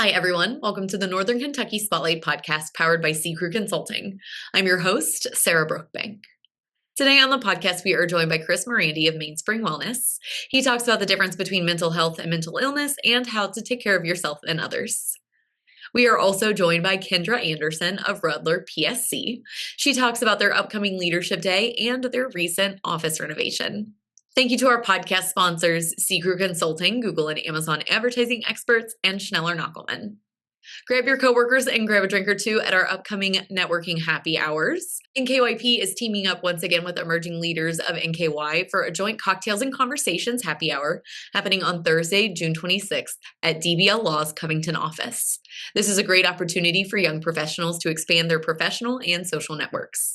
Hi, everyone. Welcome to the Northern Kentucky Spotlight podcast powered by C Crew Consulting. I'm your host, Sarah Brookbank. Today on the podcast, we are joined by Chris Morandi of Mainspring Wellness. He talks about the difference between mental health and mental illness and how to take care of yourself and others. We are also joined by Kendra Anderson of Rudler PSC. She talks about their upcoming Leadership Day and their recent office renovation. Thank you to our podcast sponsors, C Crew Consulting, Google and Amazon advertising experts, and Schneller Knockelman. Grab your coworkers and grab a drink or two at our upcoming networking happy hours. NKYP is teaming up once again with emerging leaders of NKY for a joint cocktails and conversations happy hour happening on Thursday, June 26th at DBL Law's Covington office. This is a great opportunity for young professionals to expand their professional and social networks.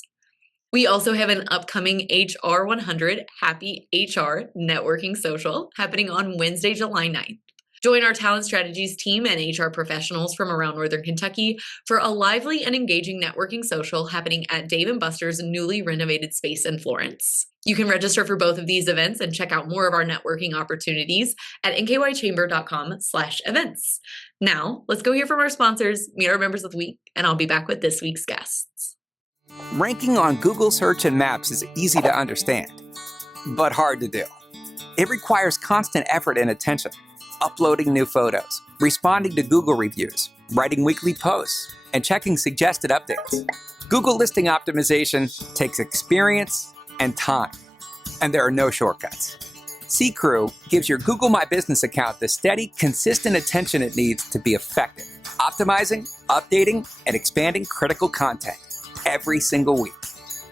We also have an upcoming HR 100 Happy HR Networking Social happening on Wednesday, July 9th. Join our talent strategies team and HR professionals from around Northern Kentucky for a lively and engaging networking social happening at Dave & Buster's newly renovated space in Florence. You can register for both of these events and check out more of our networking opportunities at nkychamber.com/events. Now, let's go hear from our sponsors, meet our members of the week, and I'll be back with this week's guests. Ranking on Google Search and Maps is easy to understand, but hard to do. It requires constant effort and attention, uploading new photos, responding to Google reviews, writing weekly posts, and checking suggested updates. Google listing optimization takes experience and time, and there are no shortcuts. C Crew gives your Google My Business account the steady, consistent attention it needs to be effective, optimizing, updating, and expanding critical content every single week.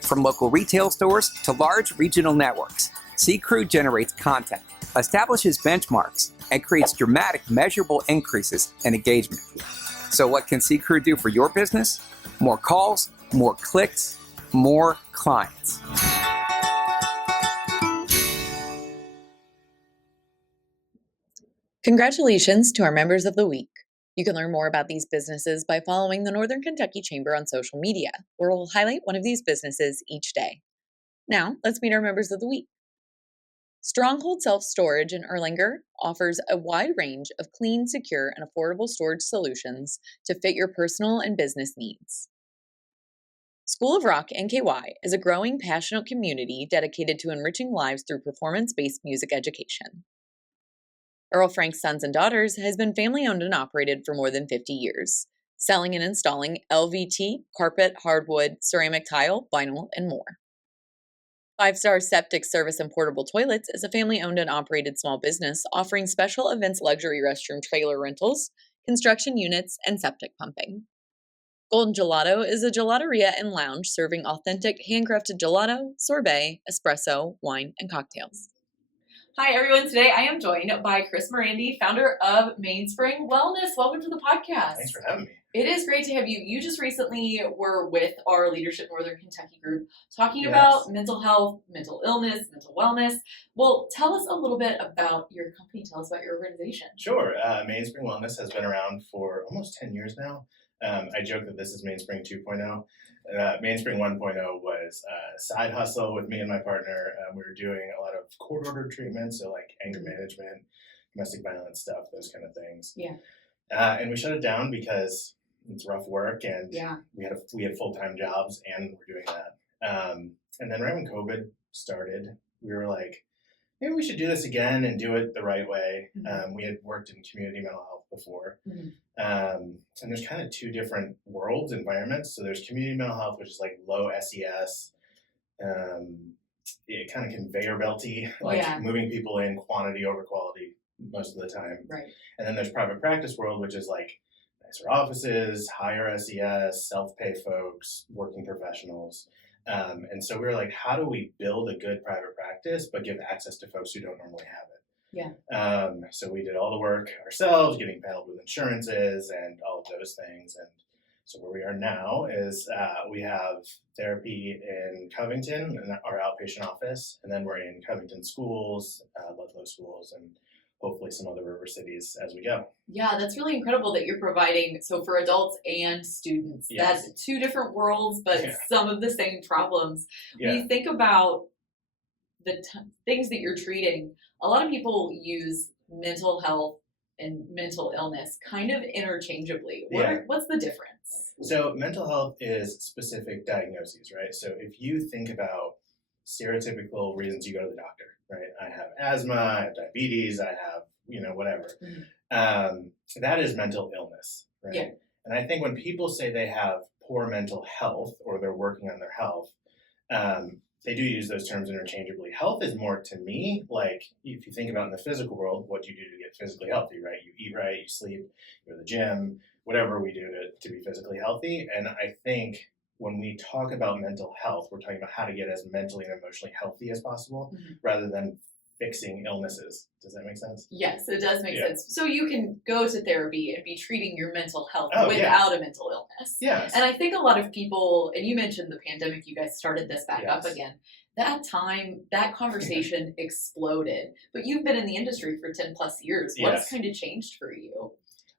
From local retail stores to large regional networks, C Crew generates content, establishes benchmarks, and creates dramatic, measurable increases in engagement. So what can C Crew do for your business? More calls, more clicks, more clients. Congratulations to our members of the week. You can learn more about these businesses by following the Northern Kentucky Chamber on social media, where we'll highlight one of these businesses each day. Now, let's meet our members of the week. Stronghold Self-Storage in Erlanger offers a wide range of clean, secure, and affordable storage solutions to fit your personal and business needs. School of Rock NKY is a growing, passionate community dedicated to enriching lives through performance-based music education. Earl Frank's Sons and Daughters has been family-owned and operated for more than 50 years, selling and installing LVT, carpet, hardwood, ceramic tile, vinyl, and more. 5-Star Septic Service and Portable Toilets is a family-owned and operated small business offering special events luxury restroom trailer rentals, construction units, and septic pumping. Golden Gelato is a gelateria and lounge serving authentic handcrafted gelato, sorbet, espresso, wine, and cocktails. Hi, everyone. Today I am joined by Chris Morandi, founder of Mainspring Wellness. Welcome to the podcast. Thanks for having me. It is great to have you. You just recently were with our Leadership Northern Kentucky group talking about mental health, mental illness, mental wellness. Well, tell us a little bit about your company. Tell us about your organization. Sure. Mainspring Wellness has been around for almost 10 years now. I joke that this is Mainspring 2.0. Mainspring 1.0 was a side hustle with me and my partner. We were doing a lot of court order treatments, so like anger management, domestic violence stuff, those kind of things. Yeah. And we shut it down because it's rough work, and yeah. we had full-time jobs, and we're doing that. And then right when COVID started, we were like, maybe we should do this again and do it the right way. Mm-hmm. We had worked in community mental health before. Mm-hmm. And there's kind of two different worlds, environments. So there's community mental health, which is like low SES, kind of conveyor belty, moving people in quantity over quality most of the time. Right. And then there's private practice world, which is like nicer offices, higher SES, self-pay folks, working professionals. And so we were like, how do we build a good private practice but give access to folks who don't normally have it? Yeah. So we did all the work ourselves, getting paneled with insurances and all of those things. And so where we are now is we have therapy in Covington in our outpatient office, and then we're in Covington schools, Ludlow schools, and hopefully some other river cities as we go. Yeah, that's really incredible that you're providing, so for adults and students, yes. That's two different worlds, but some of the same problems. Yeah. When you think about the things that you're treating, a lot of people use mental health and mental illness kind of interchangeably. Yeah. What's the difference? So mental health is specific diagnoses, right? So if you think about stereotypical reasons you go to the doctor, right? I have asthma, I have diabetes, I have, whatever. That is mental illness, right? Yeah. And I think when people say they have poor mental health or they're working on their health, they do use those terms interchangeably. Health is more, to me, like if you think about in the physical world, what do you do to get physically healthy, right? You eat right, you sleep, you go to the gym, whatever we do to be physically healthy. And I think when we talk about mental health, we're talking about how to get as mentally and emotionally healthy as possible rather than fixing illnesses. Does that make sense? Yes, it does make sense. So you can go to therapy and be treating your mental health without a mental illness. Yes. And I think a lot of people, and you mentioned the pandemic, you guys started this back up again. That time, that conversation exploded. But you've been in the industry for 10 plus years. What's kind of changed for you?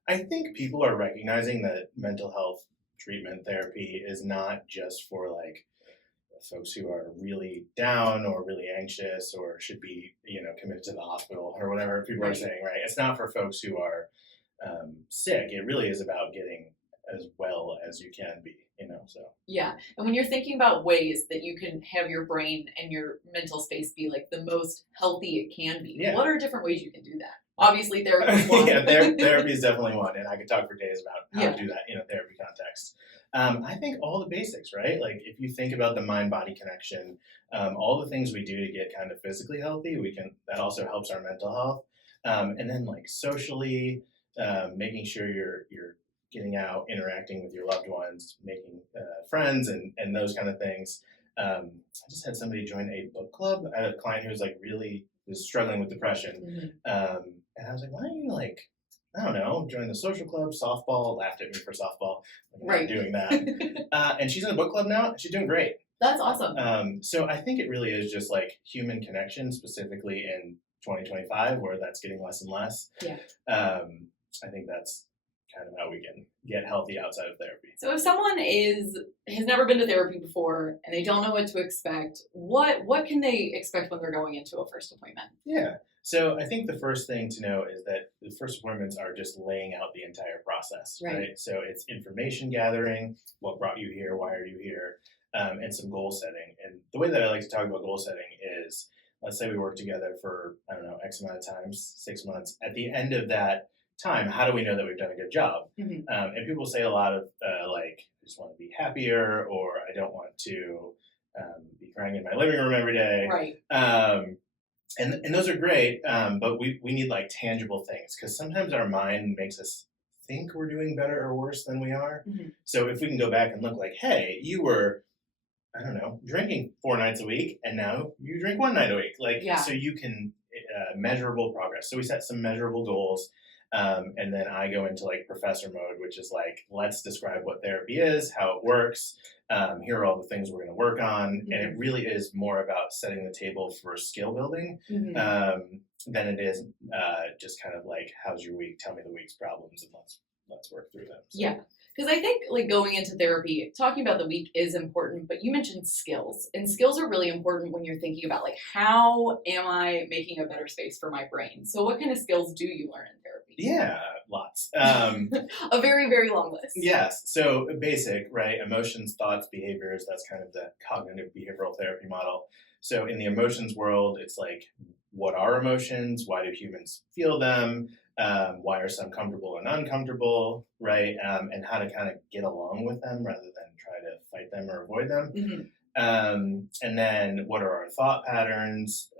I think people are recognizing that mental health treatment therapy is not just for like folks who are really down or really anxious or should be, committed to the hospital or whatever people are saying, right? It's not for folks who are sick. It really is about getting as well as you can be, so. Yeah. And when you're thinking about ways that you can have your brain and your mental space be like the most healthy it can be, what are different ways you can do that? Obviously, therapy is one. Therapy is definitely one, and I could talk for days about how to do that in a therapy context. I think all the basics, right? Like if you think about the mind-body connection, all the things we do to get kind of physically healthy, that also helps our mental health. And then like socially, making sure you're getting out, interacting with your loved ones, making friends, and those kind of things. I just had somebody join a book club. I had a client who was like really was struggling with depression. And I was like, why don't you I don't know, join the social club, softball, laughed at me for softball. I'm not doing that. And she's in a book club now, and she's doing great. That's awesome. So I think it really is just like human connection, specifically in 2025, where that's getting less and less. Yeah. I think that's kind of how we can get healthy outside of therapy. So if someone has never been to therapy before and they don't know what to expect, what can they expect when they're going into a first appointment? Yeah. So I think the first thing to know is that the first appointments are just laying out the entire process, right? So it's information gathering, what brought you here, why are you here, and some goal setting. And the way that I like to talk about goal setting is, let's say we work together for, I don't know, X amount of times, 6 months. At the end of that time, how do we know that we've done a good job? And people say a lot of like, I just want to be happier, or I don't want to be crying in my living room every day. Right. And those are great, but we need like tangible things, because sometimes our mind makes us think we're doing better or worse than we are. So if we can go back and look like, hey, you were, I don't know, drinking 4 nights a week, and now you drink 1 night a week. So you can measurable progress. So we set some measurable goals. And then I go into like professor mode, which is like, let's describe what therapy is, how it works. Here are all the things we're going to work on. And it really is more about setting the table for skill building than it is just kind of like, how's your week? Tell me the week's problems and let's work through them. So. Yeah. Because I think like going into therapy, talking about the week is important, but you mentioned skills, and skills are really important when you're thinking about like, how am I making a better space for my brain? So what kind of skills do you learn in therapy? Yeah, lots. A very, very long list. Yes. So basic, right? Emotions, thoughts, behaviors. That's kind of the cognitive behavioral therapy model. So in the emotions world, it's like, what are emotions? Why do humans feel them? Why are some comfortable and uncomfortable, right? And how to kind of get along with them rather than try to fight them or avoid them. And then what are our thought patterns?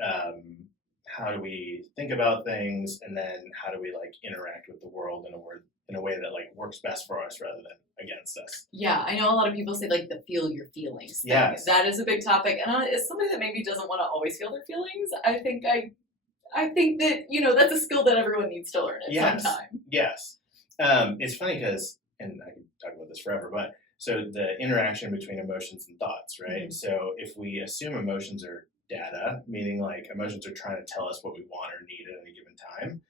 How do we think about things? And then how do we like interact with the world in a way that like works best for us rather than against us? Yeah, I know a lot of people say like the feel your feelings thing. Yes. That is a big topic. And as somebody that maybe doesn't want to always feel their feelings, I think that, that's a skill that everyone needs to learn at some time. Yes. It's funny because, and I can talk about this forever, but so the interaction between emotions and thoughts, right? So if we assume emotions are data, meaning like emotions are trying to tell us what we want or need at any given time,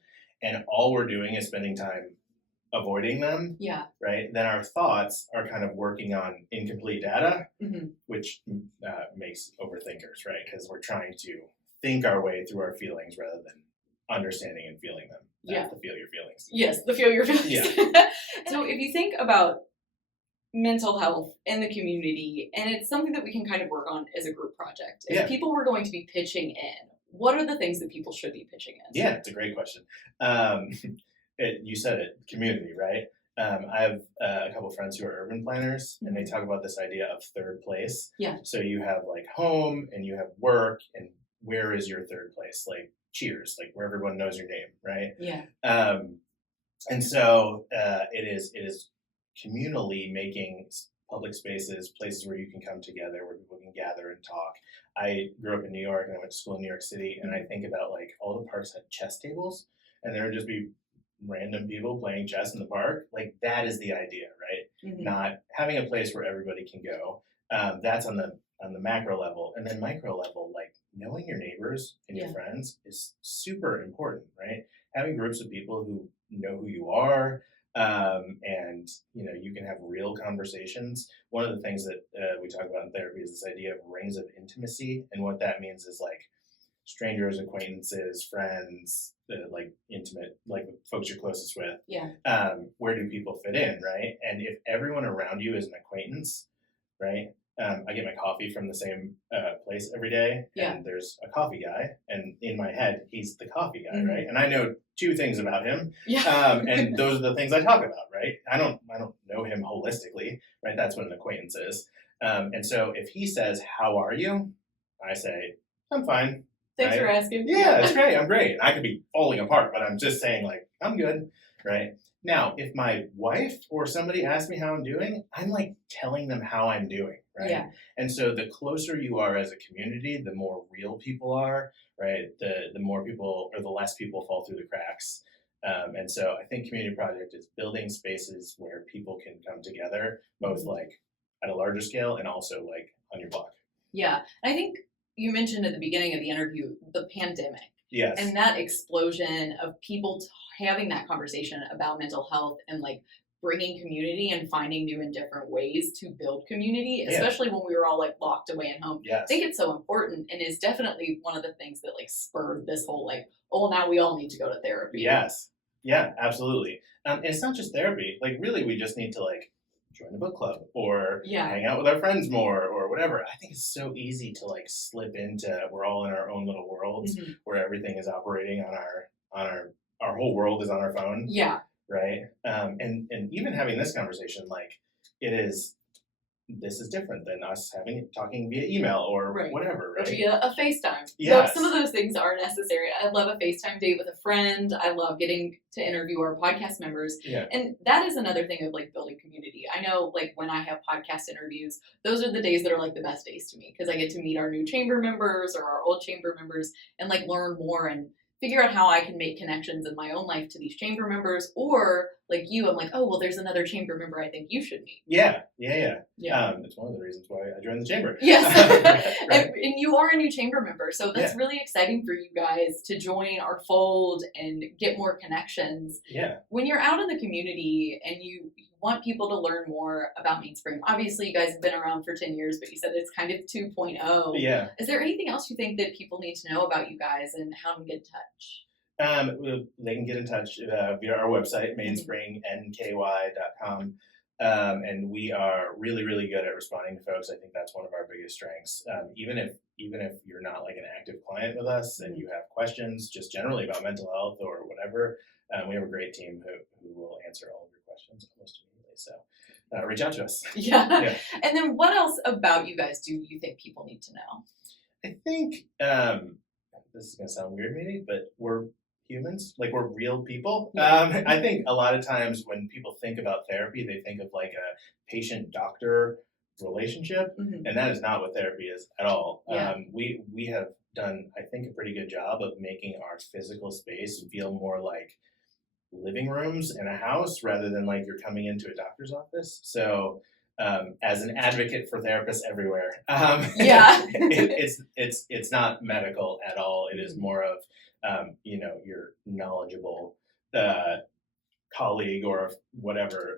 and all we're doing is spending time avoiding them, right? Then our thoughts are kind of working on incomplete data, which makes overthinkers, right? Because we're trying to think our way through our feelings rather than understanding and feeling them. That's the feel your feelings. Yes, the feel your feelings. Yeah. So if you think about mental health in the community, and it's something that we can kind of work on as a group project. If people were going to be pitching in, what are the things that people should be pitching in? Yeah, it's a great question. You said it, community, right? I have a couple of friends who are urban planners, and they talk about this idea of third place. Yeah. So you have like home, and you have work, and where is your third place? Like Cheers, like where everyone knows your name, right? Yeah. And so it is communally making public spaces, places where you can come together, where people can gather and talk. I grew up in New York, and I went to school in New York City, and I think about like all the parks had chess tables, and there would just be random people playing chess in the park. Like that is the idea, right? Not having a place where everybody can go. That's on the macro level, and then micro level, like knowing your neighbors and your friends is super important, right? Having groups of people who know who you are, and you can have real conversations. One of the things that we talk about in therapy is this idea of rings of intimacy, and what that means is like strangers, acquaintances, friends, like intimate, like folks you're closest with. Yeah. Where do people fit in, right? And if everyone around you is an acquaintance, right? I get my coffee from the same place every day, and there's a coffee guy, and in my head, he's the coffee guy, right? And I know 2 things about him, and those are the things I talk about, right? I don't know him holistically, right? That's what an acquaintance is. And so if he says, "How are you?" I say, "I'm fine." Thanks for asking. Yeah, that's great. I'm great. I could be falling apart, but I'm just saying, like, I'm good, right? Now, if my wife or somebody asks me how I'm doing, I'm like telling them how I'm doing, right? Yeah. And so the closer you are as a community, the more real people are, right? The more people, or the less people fall through the cracks. And so I think Community Project is building spaces where people can come together, both like at a larger scale and also like on your block. Yeah. I think you mentioned at the beginning of the interview, the pandemic. Yes. And that explosion of people having that conversation about mental health and like bringing community and finding new and different ways to build community, especially when we were all like locked away at home. Yes. I think it's so important, and is definitely one of the things that like spurred this whole like, oh, now we all need to go to therapy. Yes. Yeah, absolutely. And it's not just therapy. Like really, we just need to like join a book club or hang out with our friends more or whatever. I think it's so easy to like slip into, we're all in our own little worlds where everything is operating on our whole world is on our phone. Yeah. Right. And even having this conversation, like this is different than us talking via email or whatever, right? Or via a FaceTime. Yes. So some of those things are necessary. I love a FaceTime date with a friend. I love getting to interview our podcast members. Yeah. And that is another thing of like building community. I know like when I have podcast interviews, those are the days that are like the best days to me, because I get to meet our new chamber members or our old chamber members and like learn more and figure out how I can make connections in my own life to these chamber members, or like you, I'm like, oh, well, there's another chamber member I think you should meet. Yeah. It's one of the reasons why I joined the chamber. Yes. And you are a new chamber member, so that's really exciting for you guys to join our fold and get more connections. Yeah. When you're out in the community and you want people to learn more about Mainspring, obviously you guys have been around for 10 years, but you said it's kind of 2.0. Yeah. Is there anything else you think that people need to know about you guys and how to get in touch? They can get in touch via our website, mainspringnky.com. And we are really, really good at responding to folks. I think that's one of our biggest strengths. Even if you're not like an active client with us and you have questions just generally about mental health or whatever, we have a great team who will answer all of your questions almost immediately. So reach out to us. Yeah. And then what else about you guys do you think people need to know? I think this is going to sound weird maybe, but we're humans, like we're real people. I think a lot of times when people think about therapy, they think of like a patient-doctor relationship, and that is not what therapy is at all. We have done, I think, a pretty good job of making our physical space feel more like living rooms in a house rather than like you're coming into a doctor's office. So as an advocate for therapists everywhere, it's not medical at all. It is more of your knowledgeable colleague or whatever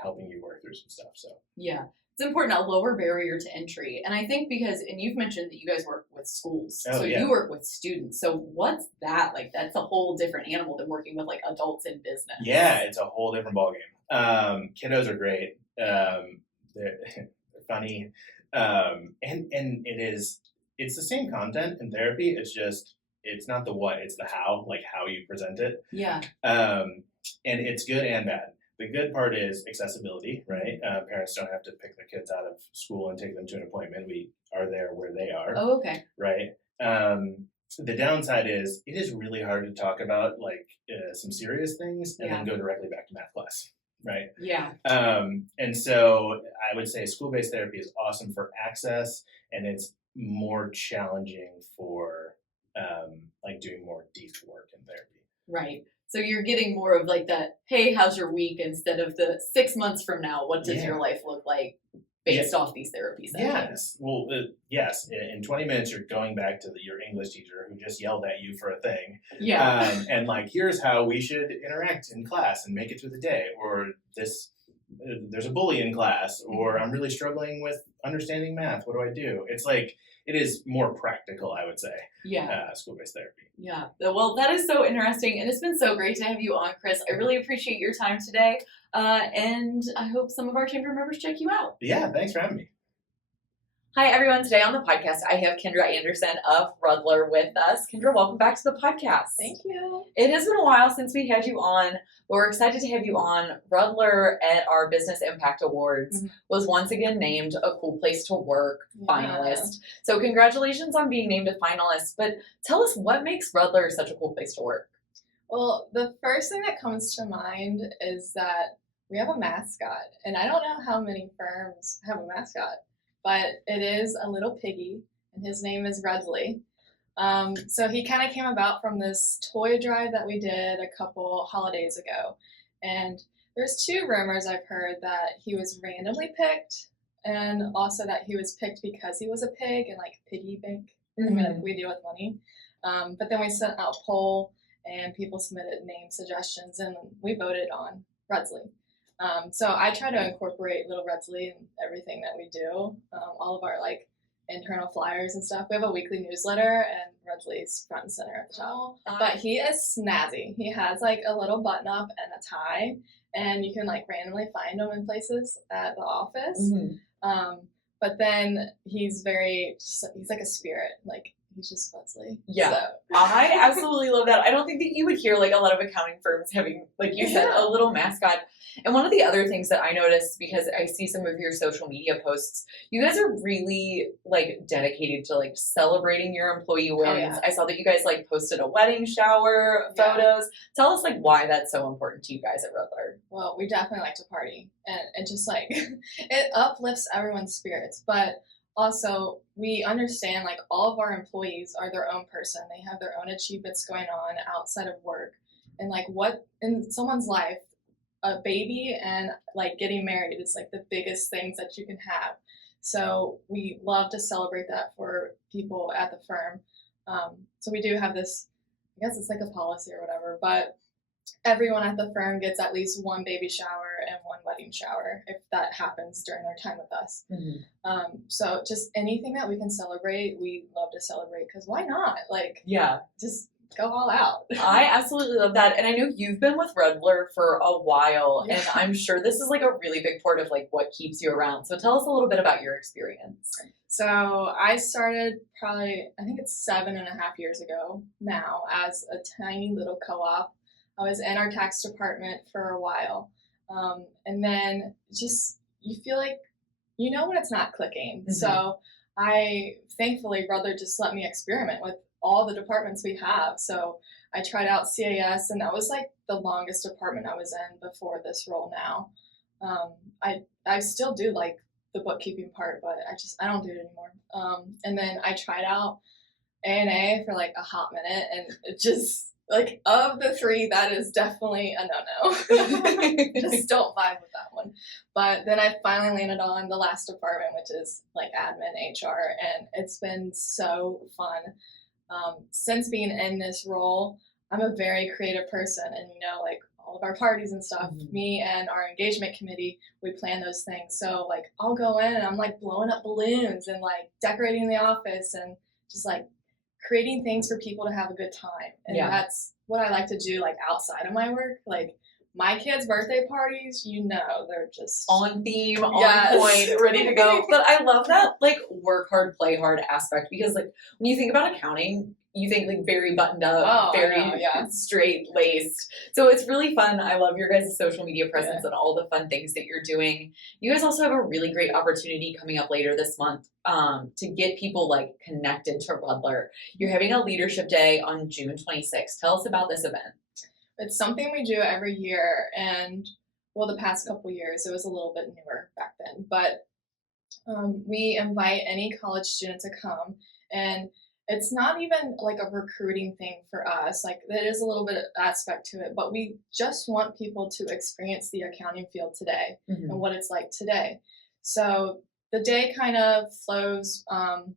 helping you work through some stuff. So it's important, a lower barrier to entry. And I think and you've mentioned that you guys work with with schools. Oh, So yeah. you work with students. So what's that like? That's a whole different animal than working with like adults in business. Yeah, it's a whole different ballgame. Kiddos are great. They're funny. And it's the same content in therapy. It's not the what, it's the how, like how you present it. Yeah. And it's good and bad. The good part is accessibility, right? Parents don't have to pick their kids out of school and take them to an appointment. We are there where they are. Oh, okay. Right? The downside is it is really hard to talk about like some serious things and then go directly back to math class, right? Yeah. And so I would say school-based therapy is awesome for access, and it's more challenging for like doing more deep work in therapy. Right. So you're getting more of like that, hey, how's your week, instead of the 6 months from now, what does your life look like based off these therapy sessions? Yes. Well, yes. In 20 minutes, you're going back to your English teacher who just yelled at you for a thing. Yeah. And like, here's how we should interact in class and make it through the day. Or there's a bully in class, or I'm really struggling with understanding math. What do I do? It's like, it is more practical, I would say. Yeah. School-based therapy. Yeah. Well, that is so interesting. And it's been so great to have you on, Chris. I really appreciate your time today. And I hope some of our chamber members check you out. Yeah. Thanks for having me. Hi, everyone. Today on the podcast, I have Kendra Anderson of Rudler with us. Kendra, welcome back to the podcast. Thank you. It has been a while since we had you on, but we're excited to have you on. Rudler at our Business Impact Awards was once again named a Cool Place to Work finalist. So congratulations on being named a finalist, but tell us what makes Rudler such a cool place to work. Well, the first thing that comes to mind is that we have a mascot, and I don't know how many firms have a mascot, but it is a little piggy, and his name is Rudler. So he kind of came about from this toy drive that we did a couple holidays ago. And there's 2 rumors I've heard, that he was randomly picked, and also that he was picked because he was a pig and like piggy bank, like we do with money. But then we sent out a poll and people submitted name suggestions, and we voted on Rudler. So I try to incorporate little Rudler in everything that we do, all of our like internal flyers and stuff. We have a weekly newsletter, and Rudler's front and center at the top. But he is snazzy. He has like a little button up and a tie, and you can like randomly find him in places at the office. But then he's like a spirit. Like, he's just Rudler. Yeah. So. I absolutely love that. I don't think that you would hear like a lot of accounting firms having, like you said, a little mascot. And one of the other things that I noticed, because I see some of your social media posts, you guys are really like dedicated to like celebrating your employee wins. Oh, yeah. I saw that you guys like posted a wedding shower photos. Tell us like why that's so important to you guys at Rudler. Well, we definitely like to party, and it just like it uplifts everyone's spirits. But also, we understand like all of our employees are their own person. They have their own achievements going on outside of work, and like what in someone's life, a baby and like getting married is like the biggest things that you can have. So we love to celebrate that for people at the firm. So we do have this, I guess it's like a policy or whatever, but everyone at the firm gets at least one baby shower and one wedding shower if that happens during their time with us. So just anything that we can celebrate, we love to celebrate, because why not? Like, just go all out. I absolutely love that. And I know you've been with Rudler for a while, and I'm sure this is like a really big part of like what keeps you around. So tell us a little bit about your experience. So I started probably, I think it's 7.5 years ago now, as a tiny little co-op. I was in our tax department for a while. And then just, you feel like, you know when it's not clicking. So thankfully, Rudler just let me experiment with all the departments we have. So I tried out CAS, and that was like the longest department I was in before this role now. I still do like the bookkeeping part, but I don't do it anymore. And then I tried out A&A for like a hot minute, and it just, like, of the 3, that is definitely a no-no. Just don't vibe with that one. But then I finally landed on the last department, which is like admin, HR, and it's been so fun. Since being in this role, I'm a very creative person, and like all of our parties and stuff, me and our engagement committee, we plan those things. So like I'll go in and I'm like blowing up balloons and like decorating the office and just like creating things for people to have a good time. And that's what I like to do, like outside of my work. Like my kids' birthday parties, they're just on theme, on point, ready to go. But I love that like work hard, play hard aspect, because like when you think about accounting, you think like very buttoned up, very straight laced. So it's really fun. I love your guys' social media presence and all the fun things that you're doing. You guys also have a really great opportunity coming up later this month to get people like connected to Rudler. You're having a leadership day on June 26th. Tell us about this event. It's something we do every year, and the past couple years, it was a little bit newer back then, but we invite any college student to come, and it's not even like a recruiting thing for us. Like there is a little bit of aspect to it, but we just want people to experience the accounting field today and what it's like today. So the day kind of flows, like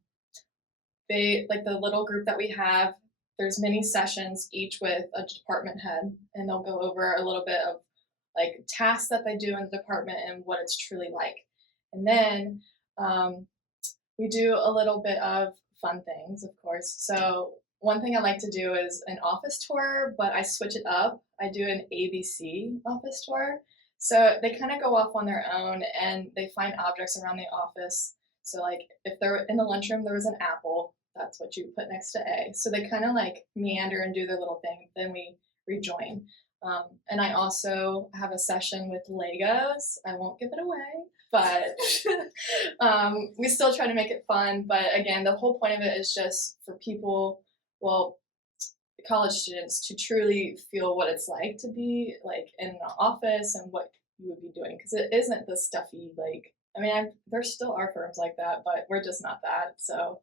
the little group that we have, there's many sessions, each with a department head, and they'll go over a little bit of like tasks that they do in the department and what it's truly like. And then we do a little bit of fun things, of course. So one thing I like to do is an office tour, but I switch it up. I do an ABC office tour. So they kind of go off on their own and they find objects around the office. So like if they're in the lunchroom, there was an apple, that's what you put next to A. So they kind of like meander and do their little thing. Then we rejoin. And I also have a session with Legos. I won't give it away, but we still try to make it fun. But again, the whole point of it is just for people, college students, to truly feel what it's like to be like in an office and what you would be doing. Because it isn't the stuffy, like, I mean, there still are firms like that, but we're just not that. So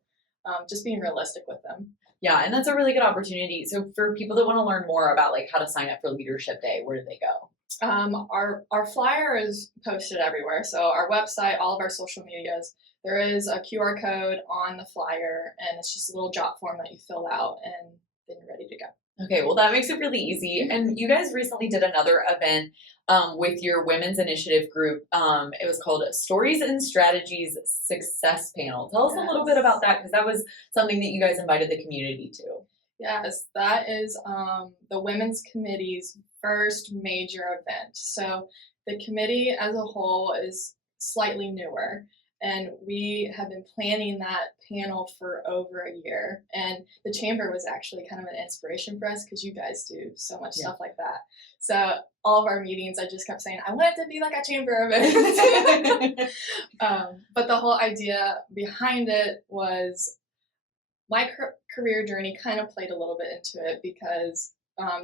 just being realistic with them. Yeah, and that's a really good opportunity. So for people that want to learn more about like how to sign up for Leadership Day, where do they go? Our flyer is posted everywhere. So our website, all of our social medias, there is a QR code on the flyer, and it's just a little drop form that you fill out, and then you're ready to go. Okay, well, that makes it really easy. And you guys recently did another event with your women's initiative group. It was called Stories and Strategies Success Panel. Tell us a little bit about that, because that was something that you guys invited the community to. Yes, that is the Women's Committee's first major event. So the committee as a whole is slightly newer, and we have been planning that panel for over a year. And the chamber was actually kind of an inspiration for us, because you guys do so much stuff like that. So all of our meetings, I just kept saying, I want it to be like a chamber event. But the whole idea behind it was my career journey kind of played a little bit into it, because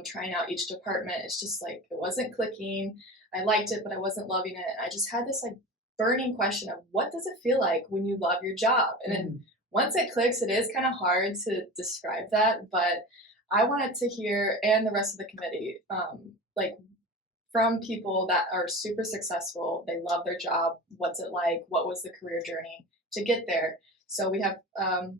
trying out each department, it's just like, it wasn't clicking. I liked it, but I wasn't loving it. I just had this like burning question of, what does it feel like when you love your job? And then once it clicks, it is kind of hard to describe that, but I wanted to hear, and the rest of the committee, like from people that are super successful, they love their job, what's it like, what was the career journey to get there. So we have,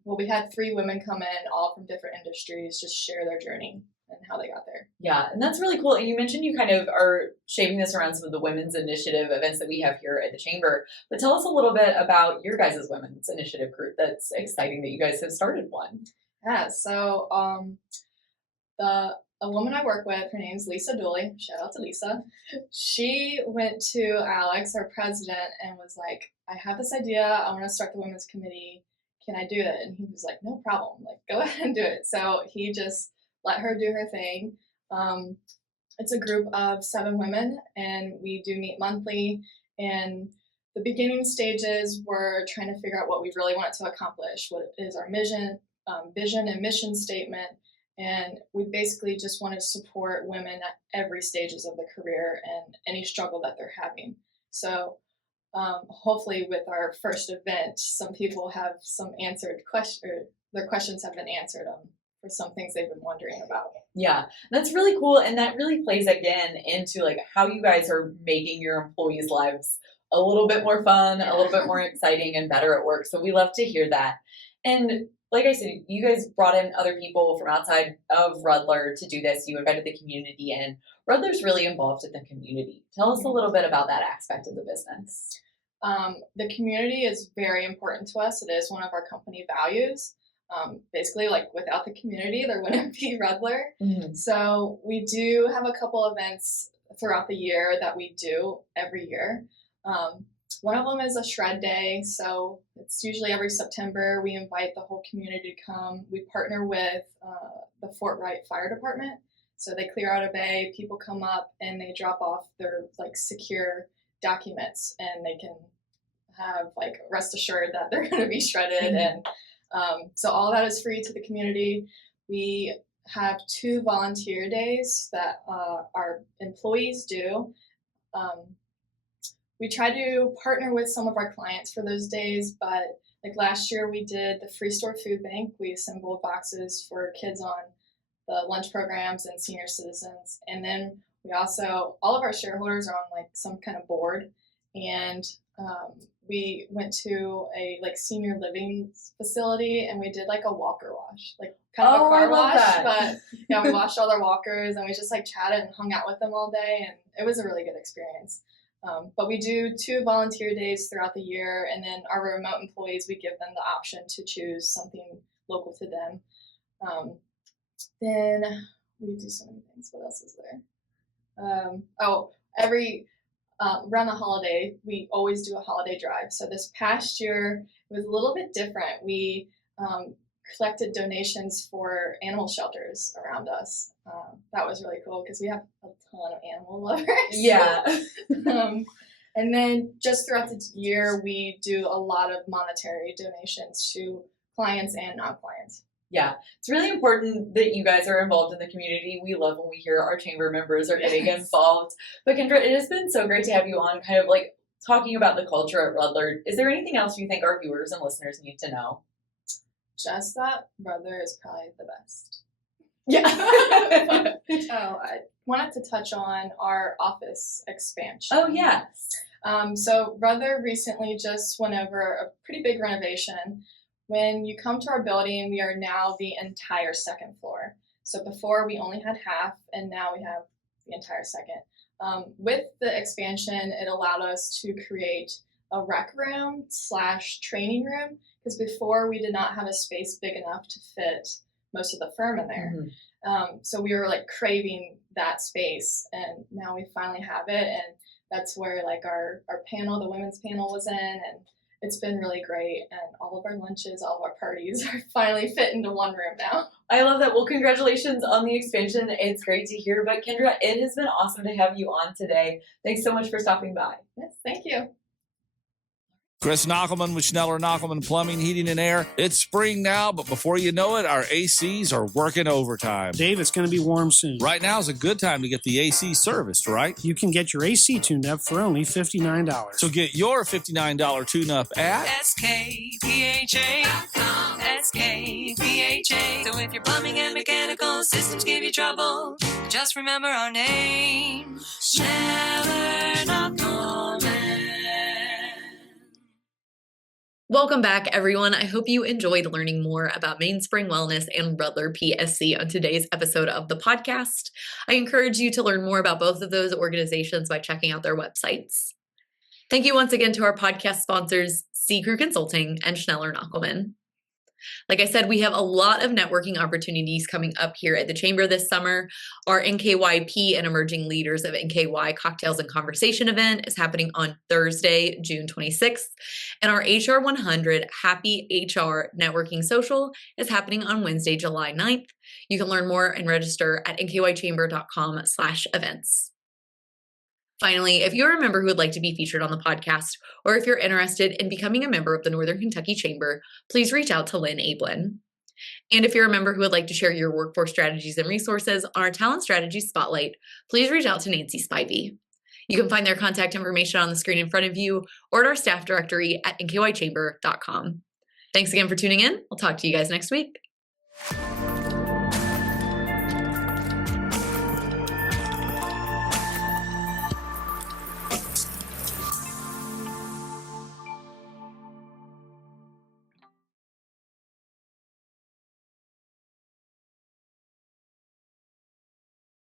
we had 3 women come in, all from different industries, just share their journey and how they got there. Yeah, and that's really cool. And you mentioned you kind of are shaping this around some of the women's initiative events that we have here at the chamber. But tell us a little bit about your guys' women's initiative group. That's exciting that you guys have started one. Yeah, so a woman I work with, her name's Lisa Dooley. Shout out to Lisa. She went to Alex, our president, and was like, I have this idea. I want to start the women's committee. Can I do it? And he was like, no problem. Like, go ahead and do it. So he just let her do her thing. It's a group of 7 women, and we do meet monthly. And the beginning stages, we're trying to figure out what we really want to accomplish. What is our vision and mission statement? And we basically just want to support women at every stages of the career and any struggle that they're having. So hopefully with our first event, some people have some answered questions, or their questions have been answered for some things they've been wondering about. Yeah, that's really cool. And that really plays again into like how you guys are making your employees' lives a little bit more fun, a little bit more exciting and better at work. So we love to hear that. And like I said, you guys brought in other people from outside of Rudler to do this. You invited the community in. Rudler's really involved in the community. Tell us a little bit about that aspect of the business. The community is very important to us. It is one of our company values. basically, like without the community, there wouldn't be Rudler. Mm-hmm. So we do have a couple events throughout the year that we do every year. One of them is a shred day. So it's usually every September. We invite the whole community to come. We partner with the Fort Wright Fire Department. So they clear out a bay, people come up and they drop off their like secure documents, and they can have like rest assured that they're going to be shredded. And so all of that is free to the community. We have 2 volunteer days that our employees do. We try to partner with some of our clients for those days, but like last year we did the Free Store Food Bank. We assembled boxes for kids on the lunch programs and senior citizens. And then we also, all of our shareholders are on like some kind of board, and we went to a like senior living facility and we did like a walker wash, like kind of a car wash, but yeah, we washed all their walkers and we just like chatted and hung out with them all day, and it was a really good experience. But we do 2 volunteer days throughout the year, and then our remote employees, we give them the option to choose something local to them. Then we do so many things. What else is there? Every around the holiday, we always do a holiday drive. So this past year, it was a little bit different. We collected donations for animal shelters around us. That was really cool because we have a ton of animal lovers. Yeah. And then just throughout the year, we do a lot of monetary donations to clients and non-clients. Yeah, it's really important that you guys are involved in the community. We love when we hear our chamber members are getting involved. But Kendra, it has been so great to have you on, kind of like talking about the culture at Rudler. Is there anything else you think our viewers and listeners need to know? Just that Rudler is probably the best. Yeah. I wanted to touch on our office expansion. Oh, yes. So Rudler recently just went over a pretty big renovation. When you come to our building, we are now the entire 2nd floor. So before we only had half, and now we have the entire 2nd. With the expansion, it allowed us to create a rec room / training room, because before we did not have a space big enough to fit most of the firm in there. Mm-hmm. So we were like craving that space, and now we finally have it, and that's where like our panel, the women's panel, was in, and it's been really great, and all of our lunches, all of our parties are finally fit into one room now. I love that. Well, congratulations on the expansion. It's great to hear. But Kendra, it has been awesome to have you on today. Thanks so much for stopping by. Yes, thank you. Chris Knockelman with Schneller Knockelman Plumbing, Heating, and Air. It's spring now, but before you know it, our ACs are working overtime. Dave, it's going to be warm soon. Right now is a good time to get the AC serviced, right? You can get your AC tuned up for only $59. So get your $59 tune-up at SKPHA.com. SKPHA. So if your plumbing and mechanical systems give you trouble, just remember our name, Schneller Knockelman. Welcome back, everyone. I hope you enjoyed learning more about Mainspring Wellness and Rudler PSC on today's episode of the podcast. I encourage you to learn more about both of those organizations by checking out their websites. Thank you once again to our podcast sponsors, C. Crew Consulting and Schneller Knockelman. Like I said, we have a lot of networking opportunities coming up here at the Chamber this summer. Our NKYP and Emerging Leaders of NKY Cocktails and Conversation event is happening on Thursday, June 26th. And our HR 100 Happy HR Networking Social is happening on Wednesday, July 9th. You can learn more and register at nkychamber.com/events. Finally, if you're a member who would like to be featured on the podcast, or if you're interested in becoming a member of the Northern Kentucky Chamber, please reach out to Lynn Ablin. And if you're a member who would like to share your workforce strategies and resources on our Talent Strategies Spotlight, please reach out to Nancy Spivey. You can find their contact information on the screen in front of you or at our staff directory at nkychamber.com. Thanks again for tuning in. We'll talk to you guys next week.